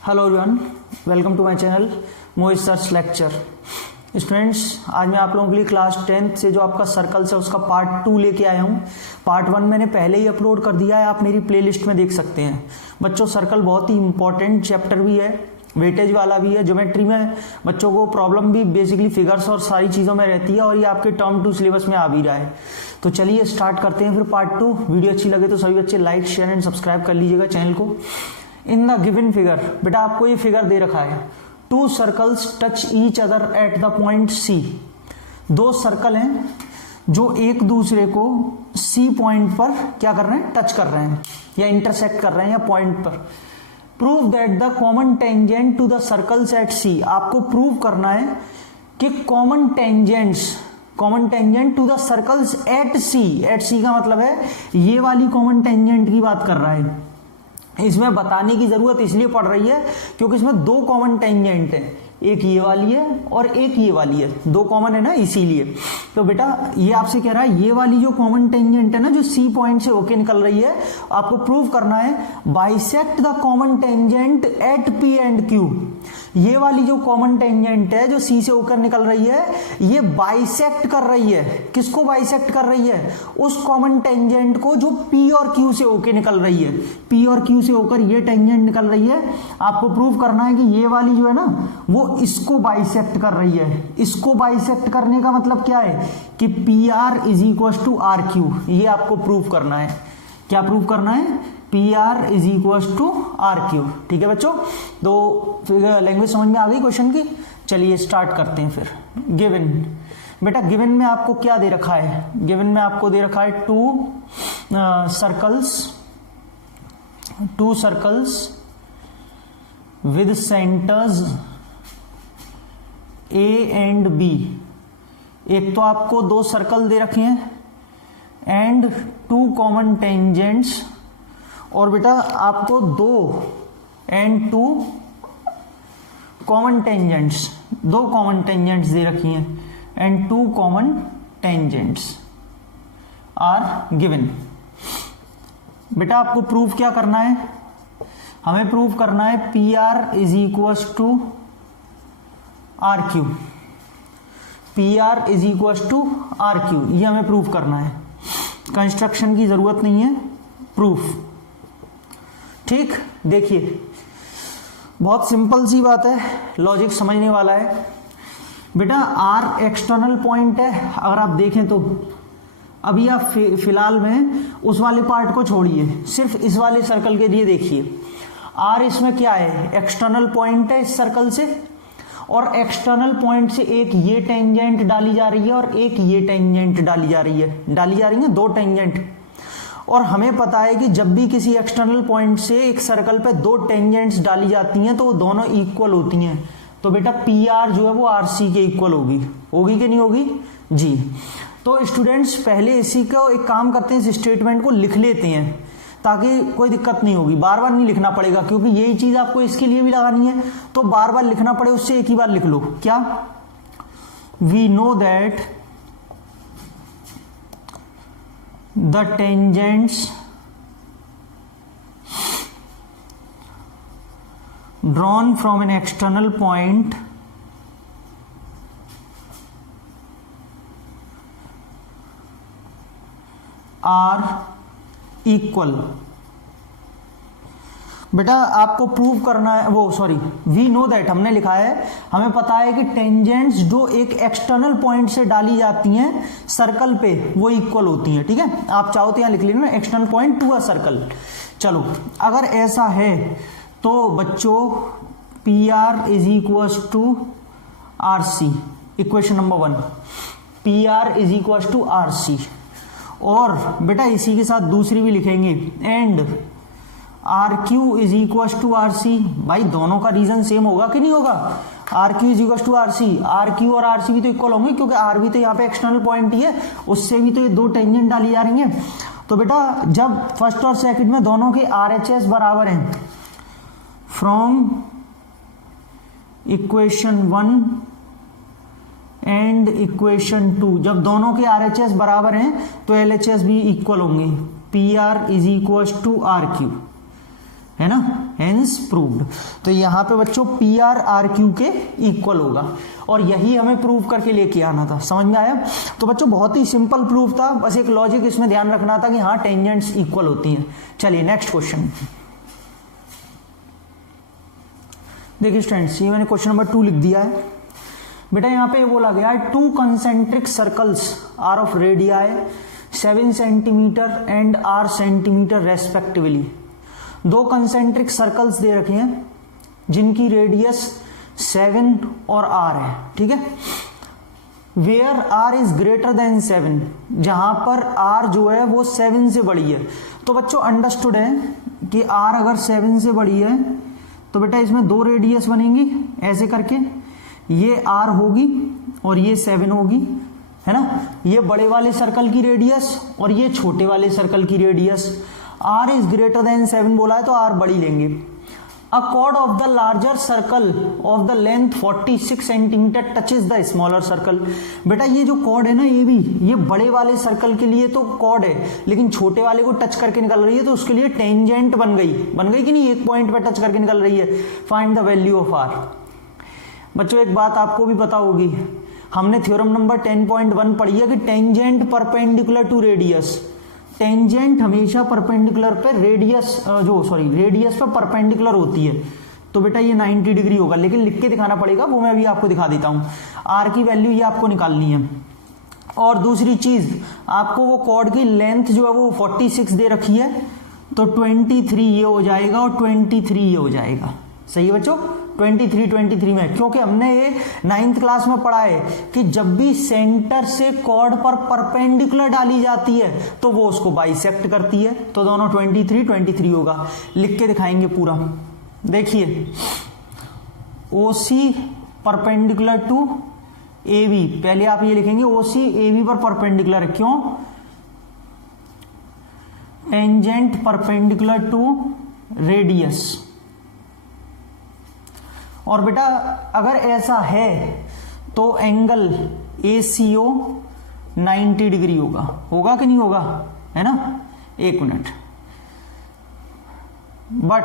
Hello everyone, welcome to my channel Mohit search lecture. Students, आज मैं आप लोगों के लिए क्लास 10th से जो आपका सर्कल्स है उसका पार्ट 2 लेके आया हूँ। पार्ट 1 मैंने पहले ही अपलोड कर दिया है, आप मेरी प्लेलिस्ट में देख सकते हैं। बच्चों, सर्कल बहुत ही इंपॉर्टेंट चैप्टर भी है, वेटेज वाला भी है। ज्योमेट्री में बच्चों को प्रॉब्लम भी बेसिकली फिगर्स और सारी चीज़ों में रहती है और ये आपके टर्म 2 सिलेबस में आ भी रहा है। तो चलिए स्टार्ट करते हैं फिर पार्ट 2। वीडियो अच्छी लगे तो सभी बच्चे लाइक, शेयर एंड सब्सक्राइब कर लीजिएगा चैनल को। इन द गिवन फिगर, बेटा आपको ये फिगर दे रखा है, 2 circles touch each other at the point C। 2 circle हैं जो एक दूसरे को C पॉइंट पर क्या कर रहे हैं, टच कर रहे हैं या इंटरसेक्ट कर रहे हैं या पॉइंट पर। Prove that the common tangent to the circles at C। आपको प्रूव करना है कि common tangent to the circles at C। At C का मतलब है ये वाली कॉमन टेंजेंट की बात कर रहा है। इसमें बताने की जरूरत इसलिए पड़ रही है क्योंकि इसमें 2 कॉमन टेंजेंट है, एक ये वाली है और एक ये वाली है, 2 कॉमन है ना, इसीलिए। तो बेटा ये आपसे कह रहा है ये वाली जो कॉमन टेंजेंट है ना, जो C पॉइंट से होके निकल रही है, आपको प्रूव करना है bisect the common tangent at P and Q। ये वाली जो कॉमन टेंजेंट है जो C से होकर निकल रही है, ये बाइसेक्ट कर रही है। किसको बाइसेक्ट कर रही है? उस कॉमन टेंजेंट को जो P और Q से होकर निकल रही है। P और Q से होकर ये टेंजेंट निकल रही है। आपको प्रूव करना है कि ये वाली जो है ना, वो इसको बाइसेक्ट कर रही है। इसको बाइसेक्ट करने का मतलब क्या है कि PR is equal to RQ। ये आपको प्रूव करना है। क्या प्रूव करना है? PR is equal to RQ। ठीक है बच्चों, तो लैंग्वेज समझ में आ गई क्वेश्चन की। चलिए स्टार्ट करते हैं फिर। गिवन, बेटा गिवन में आपको क्या दे रखा है? गिवन में आपको दे रखा है 2 circles with centres A and B। एक तो आपको 2 सर्कल दे रखे हैं एंड 2 कॉमन टेंजेंट्स, और बेटा आपको 2 and 2 common tangents, 2 common tangents दे रखी हैं and 2 common tangents are given. बेटा आपको प्रूव क्या करना है? हमें प्रूव करना है PR is equal to RQ। PR is equal to RQ, ये हमें प्रूव करना है। कंस्ट्रक्शन की जरूरत नहीं है, प्रूफ। ठीक, देखिए बहुत सिंपल सी बात है, लॉजिक समझने वाला है। बेटा R एक्सटर्नल पॉइंट है। अगर आप देखें तो अभी आप फिलहाल में उस वाले पार्ट को छोड़िए, सिर्फ इस वाले सर्कल के लिए देखिए। R इसमें क्या है? एक्सटर्नल पॉइंट है इस सर्कल से, और एक्सटर्नल पॉइंट से एक ये टेंजेंट डाली जा रही है और एक ये टेंजेंट डाली जा रही है 2 टेंजेंट। और हमें पता है कि जब भी किसी एक्सटर्नल पॉइंट से एक सर्कल पे 2 टेंजेंट्स डाली जाती हैं तो वो दोनों इक्वल होती हैं। तो बेटा PR जो है वो RC के इक्वल होगी कि नहीं होगी जी। तो स्टूडेंट्स पहले इसी को एक काम करते हैं, इस स्टेटमेंट को लिख लेते हैं ताकि कोई दिक्कत नहीं होगी, बार बार नहीं लिखना पड़ेगा, क्योंकि यही चीज आपको इसके लिए भी लगानी है तो बार बार लिखना पड़े उससे एक ही बार लिख लो। क्या? We know that the tangents drawn from an external point are equal. बेटा आपको प्रूव करना है, वी नो दैट हमने लिखा है, हमें पता है कि टेंजेंट्स जो एक एक्सटर्नल पॉइंट से डाली जाती हैं सर्कल पे वो इक्वल होती हैं। ठीक है, आप चाहो तो यहां लिख लेना external point to a circle. चलो अगर ऐसा है तो बच्चों PR is equal to RC, equation number 1, PR is equal to RC। और बेटा इसी के साथ दूसरी भी लिखेंगे, and RQ is equal to RC। भाई दोनों का रीजन सेम होगा कि नहीं होगा? RQ is equal to RC, RQ और RC भी तो इक्वल होंगे क्योंकि R भी तो यहाँ पे एक्सटर्नल पॉइंट ही है, उससे भी तो ये 2 टेंजेंट डाली जा रही हैं। तो बेटा जब फर्स्ट और सेकंड में दोनों के RHS बराबर हैं, फ्रॉम इक्वेशन 1 एंड इक्वेशन 2, जब दोनों के RHS बराबर हैं तो LHS भी इक्वल होंगे। PR is equal to RQ, है ना, हेंस प्रूव्ड। तो यहाँ पे बच्चों पी आर आर क्यू के इक्वल होगा और यही हमें प्रूव करके लेके आना था। समझ में आया? तो बच्चों बहुत ही सिंपल प्रूफ था, बस एक लॉजिक इसमें ध्यान रखना था कि हाँ टेंजेंट्स इक्वल होती हैं। चलिए नेक्स्ट क्वेश्चन देखिए स्टूडेंट्स, ये मैंने क्वेश्चन नंबर 2 लिख दिया है बेटा। यहाँ पे बोला गया है 2 concentric circles are of radii 7 centimetre and R centimetre respectively. 2 concentric circles दे रखे हैं जिनकी रेडियस 7 और r है, ठीक है। Where r is greater than 7, जहां पर r जो है वो 7 से बड़ी है। तो बच्चों अंडरस्टूड है कि r अगर 7 से बड़ी है तो बेटा इसमें 2 रेडियस बनेंगी ऐसे करके, ये r होगी और ये 7 होगी, है ना। ये बड़े वाले सर्कल की रेडियस और ये छोटे वाले सर्कल की radius. r is greater than 7 बोला है तो r बड़ी लेंगे। अ cord of the larger circle of the length 46 centimetre touches the smaller circle. बेटा ये जो कॉर्ड है ना, ये बड़े वाले सर्कल के लिए तो कॉर्ड है, लेकिन छोटे वाले को टच करके निकल रही है तो उसके लिए टेंजेंट बन गई कि नहीं, एक पॉइंट पे टच करके निकल रही है। Find the value of r। बच्चों एक बात आपको भी पता होगी, हमने थ्योरम नंबर 10.1 पढ़ी है कि tangent perpendicular to radius. Tangent हमेशा परपेंडिकुलर पे रेडियस पे परपेंडिकुलर होती है। तो बेटा ये 90 डिग्री होगा, लेकिन लिख के दिखाना पड़ेगा, वो मैं अभी आपको दिखा देता हूं। आर की वैल्यू ये आपको निकालनी है। और दूसरी चीज, आपको वो कॉर्ड की लेंथ जो है वो 46 दे रखी है, तो 23 ये हो जाएगा और 23 ये हो जाएगा। सही है बच्चों, 23 में, क्योंकि हमने ये 9th क्लास में पढ़ा है कि जब भी सेंटर से कॉर्ड पर परपेंडिकुलर डाली जाती है तो वो उसको बाइसेक्ट करती है। तो दोनों 23 होगा। लिख के दिखाएंगे पूरा। देखिए OC परपेंडिकुलर टू AB, पहले आप ये लिखेंगे OC AB पर परपेंडिकुलर है, क्यों? Tangent perpendicular to radius. और बेटा अगर ऐसा है तो एंगल ACO 90 डिग्री होगा कि नहीं होगा, है ना। एक मिनट, बट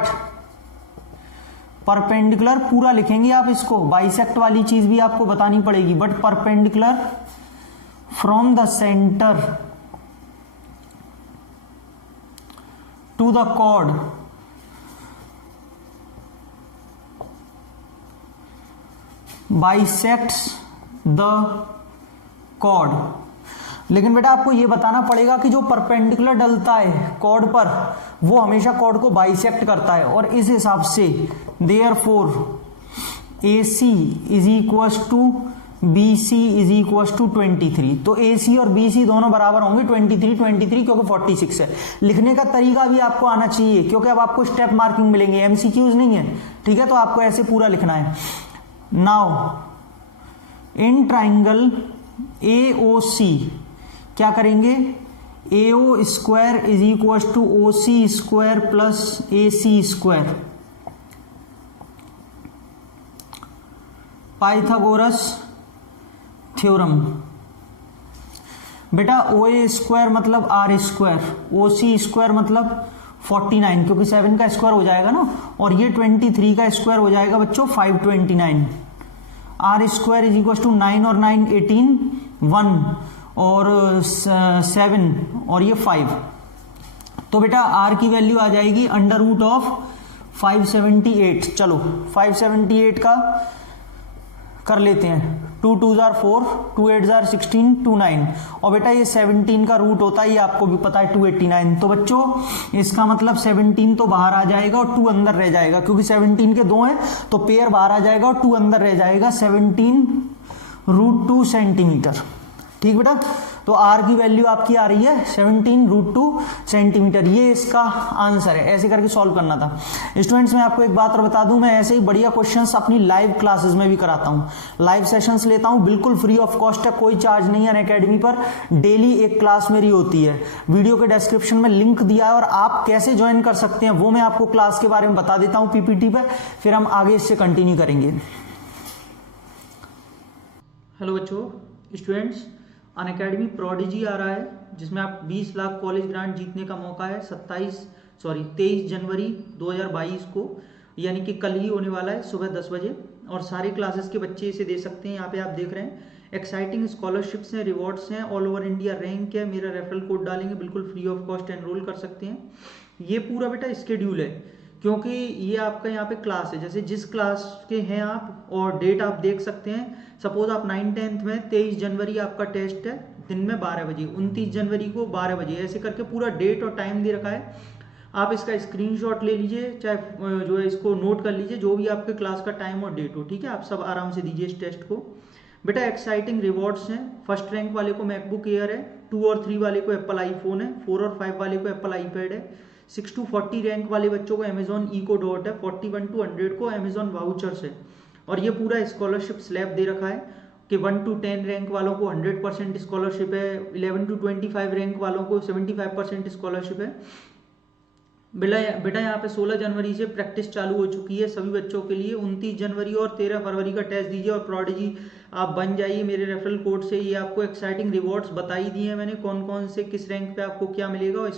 परपेंडिकुलर पूरा लिखेंगे आप इसको, बाइसेक्ट वाली चीज भी आपको बतानी पड़ेगी। But perpendicular from the centre to the chord bisects the chord. लेकिन बेटा आपको यह बताना पड़ेगा कि जो परपेंडिकुलर डलता है कॉर्ड पर वो हमेशा कॉर्ड को बाइसेक्ट करता है, और इस हिसाब से therefore AC is equal to BC is equal to 23। तो AC और BC दोनों बराबर होंगे 23 क्योंकि 46 है। लिखने का तरीका भी आपको आना चाहिए, क्योंकि अब आपको स्टेप मार्किंग मिलेंगे, MCQs नहीं है, ठीक है। तो आपको ऐसे पूरा लिखना है। नाउ इन ट्राइंगल AOC क्या करेंगे, AO square is equal to OC square plus AC square. Pythagoras theorem. बेटा OA स्क्वायर मतलब R स्क्वायर, OC स्क्वायर मतलब 49, क्योंकि 7 का स्क्वायर हो जाएगा ना, और ये 23 का स्क्वायर हो जाएगा बच्चों 529। R square is equal to 9 और 9 18, 1 और 7 और ये 5। तो बेटा R की वैल्यू आ जाएगी अंडर रूट ऑफ 578। चलो 578 का कर लेते हैं, 2 2 4, 2 8 16, 2 9, और बेटा ये 17 का रूट होता है, ये आपको भी पता है 289। तो बच्चों इसका मतलब 17 तो बाहर आ जाएगा और 2 अंदर रह जाएगा, क्योंकि 17 के 2 हैं तो पेयर बाहर आ जाएगा और 2 अंदर रह जाएगा, 17√2 सेंटीमीटर। ठीक बेटा, तो R की वैल्यू आपकी आ रही है 17√2 सेंटीमीटर। ये इसका आंसर है। ऐसे करके सॉल्व करना था। स्टूडेंट्स मैं आपको एक बात और बता दूं, मैं ऐसे ही बढ़िया क्वेश्चंस अपनी लाइव क्लासेस में भी कराता हूं, लाइव सेशंस लेता हूं, बिल्कुल फ्री ऑफ कॉस्ट है, कोई चार्ज नहीं है अनअकैडमी पर। डेली एक क्लास मेरी होती है, वीडियो के डिस्क्रिप्शन में लिंक दिया है, और आप कैसे ज्वाइन कर सकते हैं वो मैं आपको क्लास के बारे में बता देता हूं PPT पर, फिर हम आगे इससे कंटिन्यू करेंगे। हेलो बच्चों, स्टूडेंट्स अनअकैडमी प्रोडिजी आ रहा है, जिसमें आप 20 लाख कॉलेज ग्रांट जीतने का मौका है। 27 23 जनवरी 2022 को, यानी कि कल ही होने वाला है सुबह 10 बजे। और सारे क्लासेस के बच्चे इसे दे सकते हैं। यहाँ पे आप देख रहे हैं एक्साइटिंग स्कॉलरशिप्स हैं, रिवॉर्ड्स हैं, ऑल ओवर इंडिया रैंक है। मेरा रेफरल कोड डालेंगे, बिल्कुल फ्री ऑफ कॉस्ट एनरोल कर सकते हैं। ये पूरा बेटा स्केड्यूल है, क्योंकि ये आपका यहाँ पे क्लास है, जैसे जिस क्लास के हैं आप और डेट आप देख सकते हैं। सपोज आप 9th-10th में 23 जनवरी आपका टेस्ट है दिन में 12 बजे, 29 जनवरी को 12 बजे, ऐसे करके पूरा डेट और टाइम दे रखा है। आप इसका स्क्रीनशॉट ले लीजिए, चाहे जो है इसको नोट कर लीजिए, जो भी आपके क्लास का टाइम और डेट हो, ठीक है। आप सब आराम से दीजिए इस टेस्ट को। बेटा एक्साइटिंग रिवॉर्ड्स हैं, फर्स्ट रैंक वाले को मैकबुक एयर है, 2 और 3 वाले को एप्पल आईफोन है, 4 और 5 वाले को एप्पल आईपैड है, 6 to 40 रैंक वाले बच्चों को अमेजॉन इको डॉट है, 41 to 100 को अमेजॉन वाउचर्स है। और ये पूरा स्कॉलरशिप स्लैब दे रखा है कि 1 to 10 रैंक वालों को 100% स्कॉलरशिप है, 11 to 25 रैंक वालों को 75% स्कॉलरशिप है। बेटा यहाँ पे 16 जनवरी से प्रैक्टिस चालू हो चुकी है सभी बच्चों के लिए। 29 जनवरी और 13 फरवरी का टेस्ट दीजिए और प्रोडिजी आप बन जाइए मेरे रेफरल कोड से। ये आपको एक्साइटिंग रिवॉर्ड्स बता ही दिए हैं मैंने, कौन कौन से किस रैंक पे आपको क्या मिलेगा। और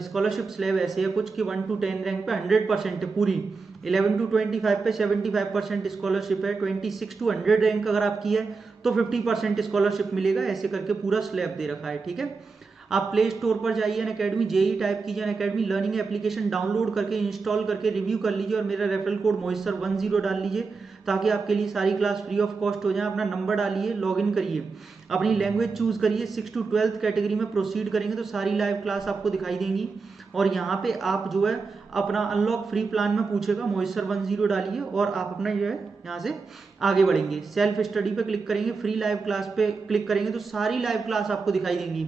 स्कॉलरशिप स्लैब ऐसे है कुछ कि 1 to 10 रैंक पे 100% है पूरी, 11 to 25 पे 75% स्कॉलरशिप है, 26 to 100 रैंक अगर आपकी है तो 50% स्कॉलरशिप मिलेगा। ऐसे करके पूरा स्लैब दे रखा है, ठीक है। आप प्ले स्टोर पर जाइए, अनअकैडमी जेई टाइप कीजिए, अनअकैडमी लर्निंग एप्लीकेशन डाउनलोड करके इंस्टॉल करके रिव्यू कर लीजिए और मेरा रेफरल कोड moisture10 डाल लीजिए, ताकि आपके लिए सारी क्लास फ्री ऑफ कॉस्ट हो जाए। अपना नंबर डालिए, लॉगिन करिए, अपनी लैंग्वेज चूज करिए, 6 to 12th कैटेगरी में प्रोसीड करेंगे तो सारी लाइव क्लास आपको दिखाई देंगी। और यहाँ पे आप जो है अपना अनलॉक फ्री प्लान में पूछेगा, moisture10 डालिए और आप अपना जो है यहाँ से आगे बढ़ेंगे। सेल्फ स्टडी पे क्लिक करेंगे, फ्री लाइव क्लास पे क्लिक करेंगे तो सारी लाइव क्लास आपको दिखाई देंगी,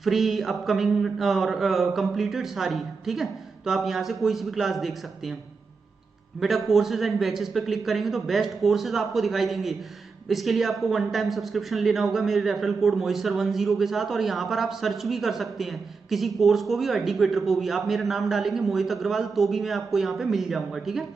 फ्री, अपकमिंग और कंप्लीटेड सारी, ठीक है। तो आप यहाँ से कोई सी भी क्लास देख सकते हैं। बेटा कोर्सेज एंड बैचेस पे क्लिक करेंगे तो बेस्ट कोर्सेज आपको दिखाई देंगे। इसके लिए आपको 1 टाइम सब्सक्रिप्शन लेना होगा मेरे रेफरल कोड moisture10 के साथ। और यहाँ पर आप सर्च भी कर सकते हैं किसी कोर्स को भी और एडुकेटर को भी। आप मेरा नाम डालेंगे मोहित अग्रवाल तो भी मैं आपको यहाँ पे मिल जाऊंगा, ठीक है।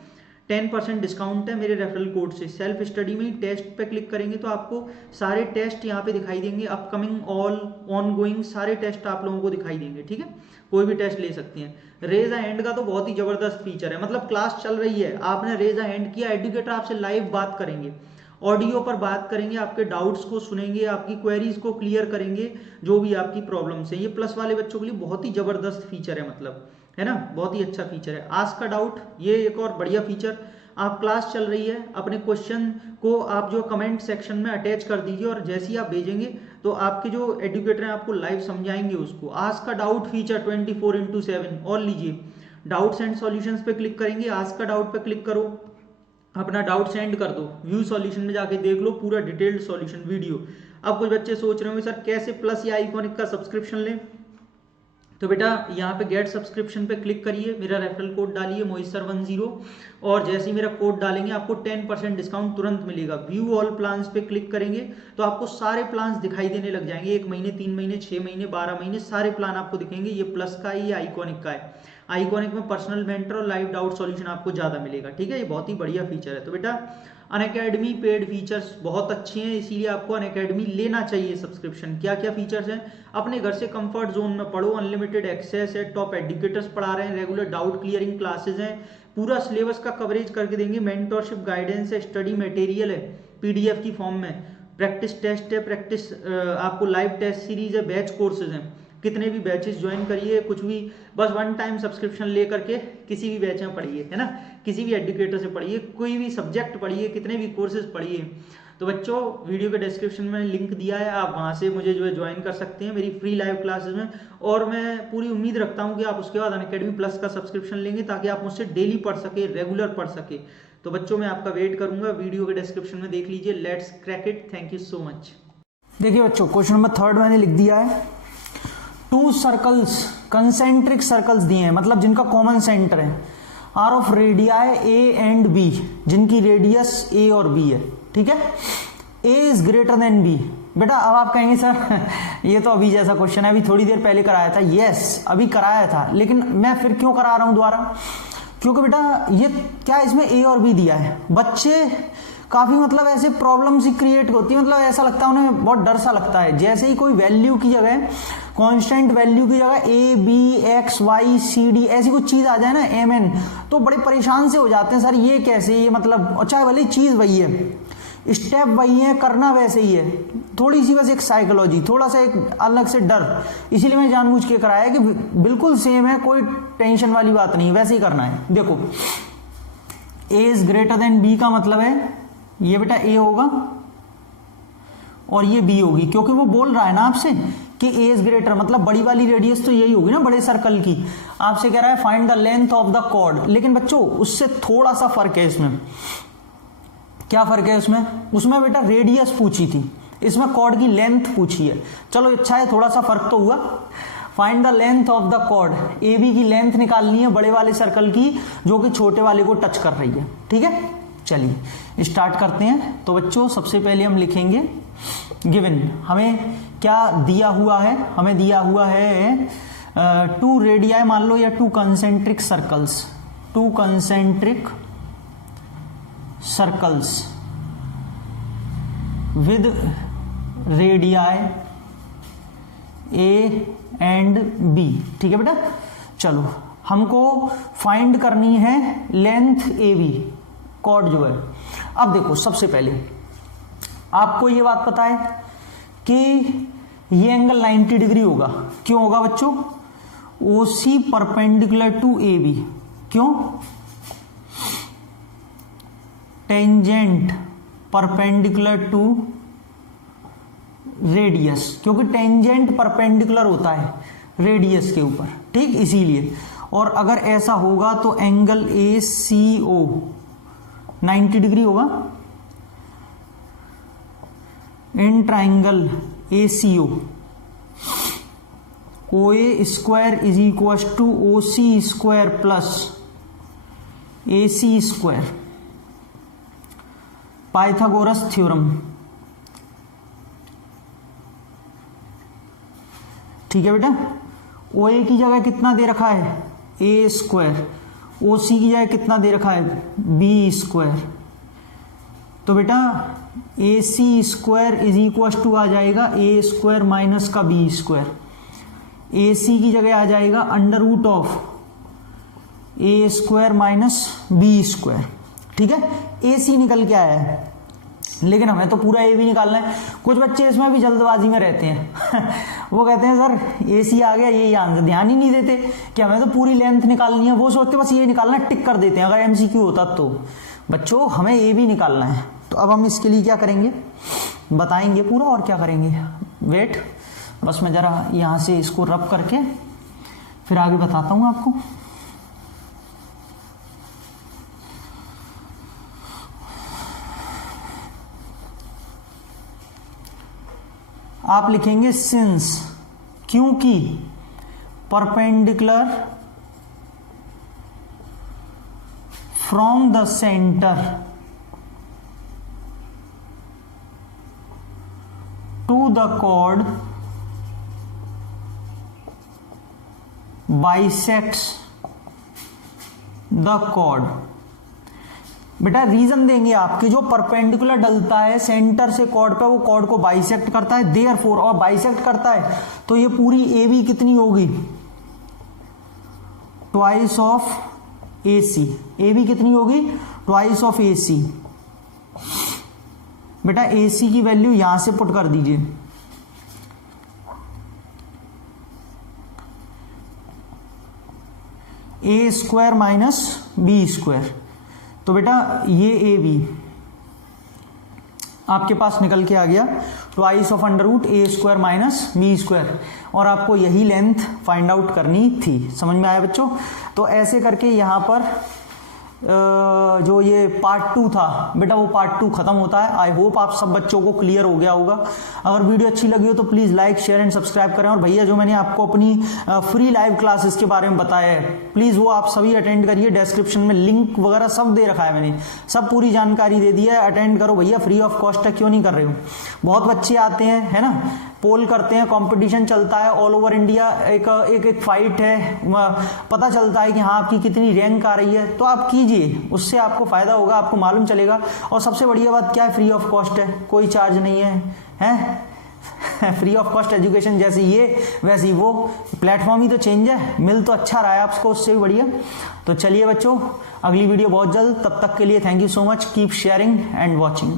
10% डिस्काउंट है मेरे रेफरल कोड से। सेल्फ स्टडी में ही टेस्ट पे क्लिक करेंगे तो आपको सारे टेस्ट यहाँ पे दिखाई देंगे, अपकमिंग, ऑल, ऑन गोइंग, सारे टेस्ट आप लोगों को दिखाई देंगे, ठीक है। कोई भी टेस्ट ले सकते हैं। रेज अ हैंड का तो बहुत ही जबरदस्त फीचर है, मतलब क्लास चल रही है, आपने रेज अ हैंड किया, एडुकेटर आपसे लाइव बात करेंगे, ऑडियो पर बात करेंगे, आपके डाउट्स को सुनेंगे, आपकी क्वेरीज को क्लियर करेंगे, जो भी आपकी प्रॉब्लम्स है। ये प्लस वाले बच्चों के लिए बहुत ही जबरदस्त फीचर है, मतलब है ना, बहुत ही अच्छा फीचर है। आस्क का डाउट, ये एक और बढ़िया फीचर। आप क्लास चल रही है, अपने क्वेश्चन को आप जो कमेंट सेक्शन में अटैच कर दीजिए और जैसे ही आप भेजेंगे तो आपके जो एडुकेटर हैं आपको लाइव समझाएंगे उसको। आस्क का डाउट फीचर 24/7 और लीजिए। डाउट्स एंड सॉल्यूशंस पे क्लिक करेंगे, आस्क का डाउट पे क्लिक करो, अपना डाउट सेंड कर दो, व्यू सॉल्यूशन में जाके देख लो पूरा डिटेल्ड सॉल्यूशन वीडियो। अब कुछ बच्चे सोच रहे होंगे सर कैसे प्लस या आइकॉनिक का सब्सक्रिप्शन लें, तो बेटा यहाँ पे गेट सब्सक्रिप्शन पे क्लिक करिए, मेरा रेफरल कोड डालिए moisture10 और जैसे ही मेरा कोड डालेंगे आपको 10% डिस्काउंट तुरंत मिलेगा। व्यू ऑल प्लान्स पे क्लिक करेंगे तो आपको सारे प्लान्स दिखाई देने लग जाएंगे, 1 महीने, 3 महीने, 6 महीने, 12 महीने, सारे प्लान आपको दिखेंगे। ये प्लस का है, ये आइकॉनिक का है। आइकॉनिक में पर्सनल मेंटर और लाइव डाउट सॉल्यूशन आपको ज्यादा मिलेगा, ठीक है। ये बहुत ही बढ़िया फीचर है। तो बेटा अनअकैडमी पेड फीचर्स बहुत अच्छे हैं, इसीलिए आपको अनअकैडमी लेना चाहिए सब्सक्रिप्शन। क्या क्या फीचर्स हैं, अपने घर से कंफर्ट जोन में पढ़ो, अनलिमिटेड एक्सेस है, टॉप एडुकेटर्स पढ़ा रहे हैं, रेगुलर डाउट क्लियरिंग क्लासेज हैं, पूरा सिलेबस का कवरेज करके देंगे, मेंटरशिप गाइडेंस है, स्टडी मटेरियल है पीडीएफ की फॉर्म में, प्रैक्टिस टेस्ट है, प्रैक्टिस आपको लाइव टेस्ट सीरीज है, बैच कोर्सेज हैं, कितने भी बैचेस ज्वाइन करिए, कुछ भी, बस 1 टाइम सब्सक्रिप्शन ले करके किसी भी बैच में पढ़िए, है ना, किसी भी एडुकेटर से पढ़िए, कोई भी सब्जेक्ट पढ़िए, कितने भी कोर्सेज पढ़िए। तो बच्चों वीडियो के डिस्क्रिप्शन में लिंक दिया है, आप वहां से मुझे जो है ज्वाइन कर सकते हैं मेरी फ्री लाइव क्लासेस में। और मैं पूरी उम्मीद रखता हूं कि आप उसके बाद अनअकैडमी प्लस का सब्सक्रिप्शन लेंगे ताकि आप मुझसे डेली पढ़ सके, रेगुलर पढ़ सके। तो बच्चों मैं आपका वेट करूंगा, वीडियो के डिस्क्रिप्शन में देख लीजिए। Let's crack it, thank you so much. देखिए बच्चों क्वेश्चन नंबर 3 मैंने लिख दिया है। 2 सर्कल्स, कंसेंट्रिक सर्कल्स दिए हैं, मतलब जिनका कॉमन सेंटर है, are of radii a and b, जिनकी रेडियस ए और बी है, ठीक है। A is greater than b. बेटा अब आप कहेंगे सर ये तो अभी जैसा क्वेश्चन है, अभी थोड़ी देर पहले कराया था। यस अभी कराया था, लेकिन मैं फिर क्यों करा रहा हूं दोबारा, क्योंकि बेटा ये क्या इसमें ए और बी दिया है, बच्चे काफी मतलब ऐसे प्रॉब्लम सी क्रिएट होती है, मतलब ऐसा लगता है उन्हें, बहुत डर सा लगता है। जैसे ही कोई वैल्यू की जगह, कांस्टेंट वैल्यू की जगह a b x y c d ऐसी कुछ चीज आ जाए ना, एम एन, तो बड़े परेशान से हो जाते हैं, सर ये कैसे, ये मतलब, चाहे भले चीज वही है, स्टेप वही है, करना वैसे ही है, थोड़ी सी बस एक साइकोलॉजी, थोड़ा सा एक अलग से डर, इसीलिए मैं जानबूझ के कराया कि बिल्कुल सेम है, कोई टेंशन वाली बात नहीं, वैसे ही करना है। देखो ए इज ग्रेटर देन बी का मतलब है ये बेटा ए होगा और ये बी होगी, क्योंकि वो बोल रहा है ना आपसे कि ए इज ग्रेटर, मतलब बड़ी वाली रेडियस तो यही होगी ना बड़े सर्कल की। आपसे कह रहा है find the length of the chord, लेकिन बच्चों उससे थोड़ा सा फर्क है इसमें। क्या फर्क है उसमें? उसमें बेटा रेडियस पूछी थी, इसमें कॉर्ड की लेंथ पूछी है। चलो अच्छा है, थोड़ा सा फर्क तो हुआ। Find the length of the chord, A B की लेंथ निकालनी है बड़े वाले सर्कल की जो कि छोटे वाले को टच कर रही है। ठीक है, चलिए स्टार्ट करते हैं। तो बच्चों सबसे पहले हम लिखेंगे गिवन, हमें क्या दिया हुआ है, हमें दिया हुआ है 2 रेडियाई मान लो, या 2 concentric circles, 2 concentric circles with radii a and b. ठीक है बेटा, चलो हमको फाइंड करनी है लेंथ ए बी, कॉर्ड जो है। अब देखो सबसे पहले आपको ये बात पता है कि ये एंगल 90 डिग्री होगा। क्यों होगा बच्चों? ओसी परपेंडिकुलर टू ए बी। क्यों? टेंजेंट परपेंडिकुलर टू रेडियस, क्योंकि टेंजेंट परपेंडिकुलर होता है रेडियस के ऊपर, ठीक, इसीलिए। और अगर ऐसा होगा तो angle A C O 90 degree होगा। In triangle A C O A square is equal to O C square plus A C square, Pythagoras theorem. ठीक है बेटा, ओ ए की जगह कितना दे रखा है? ए स्क्वायर। ओ सी की जगह कितना दे रखा है? B square. तो बेटा A C square is equal to आ जाएगा ए स्क्वायर माइनस का बी स्क्वायर। ए सी की जगह आ जाएगा under root of a square minus b square. ठीक है, ए सी निकल के आया है, लेकिन हमें तो पूरा ए भी निकालना है। कुछ बच्चे इसमें भी जल्दबाजी में रहते हैं वो कहते हैं सर ए सी आ गया, यही आंसर, ध्यान ही नहीं देते कि हमें तो पूरी लेंथ निकालनी है। वो सोचते बस ये निकालना है, टिक कर देते हैं। अगर एमसीक्यू होता तो बच्चों हमें ए भी निकालना है। तो अब हम इसके लिए क्या करेंगे, बताएंगे पूरा, और क्या करेंगे। वेट, बस मैं जरा यहां से इसको रब करके फिर आगे बताता हूं आपको। आप लिखेंगे सिंस, क्योंकि perpendicular from the centre to the chord bisects the chord. बेटा रीजन देंगे आपके, जो परपेंडिकुलर डलता है सेंटर से कॉर्ड पे, वो कॉर्ड को बाइसेक्ट करता है, देयरफॉर, और बाइसेक्ट करता है तो ये पूरी ए बी कितनी होगी? Twice of A C. A B कितनी होगी? Twice of A C. बेटा ए सी की वैल्यू यहां से पुट कर दीजिए, ए स्क्वायर माइनस बी स्क्वायर। तो बेटा ये ए बी आपके पास निकल के आ गया twice of under root a square minus b square, और आपको यही लेंथ फाइंड आउट करनी थी। समझ में आया बच्चों? तो ऐसे करके यहां पर जो ये पार्ट 2 था बेटा, वो पार्ट 2 खत्म होता है। आई होप आप सब बच्चों को क्लियर हो गया होगा। अगर वीडियो अच्छी लगी हो तो please like share and subscribe करें। और भैया जो मैंने आपको अपनी फ्री लाइव क्लासेस के बारे में बताया है, प्लीज वो आप सभी अटेंड करिए। डिस्क्रिप्शन में लिंक वगैरह सब दे रखा है, मैंने सब पूरी जानकारी दे दी है। अटेंड करो भैया, फ्री ऑफ कॉस्ट है, क्यों नहीं कर रहे हो? बहुत बच्चे आते हैं, है ना, पोल करते हैं, कंपटीशन चलता है ऑल ओवर इंडिया, एक फाइट है, पता चलता है कि हाँ आपकी कितनी रैंक आ रही है। तो आप कीजिए कीजिए, उससे आपको फायदा होगा, आपको मालूम चलेगा। और सबसे बढ़िया बात क्या है, फ्री ऑफ कॉस्ट है, कोई चार्ज नहीं है, हैं फ्री ऑफ कॉस्ट एजुकेशन, जैसे ये वैसे ही वो, प्लेटफॉर्म ही तो चेंज है, मिल तो अच्छा रहा है आपको, उससे भी बढ़िया। तो चलिए बच्चों, अगली वीडियो बहुत जल्द, तब तक के लिए thank you so much, keep sharing and watching.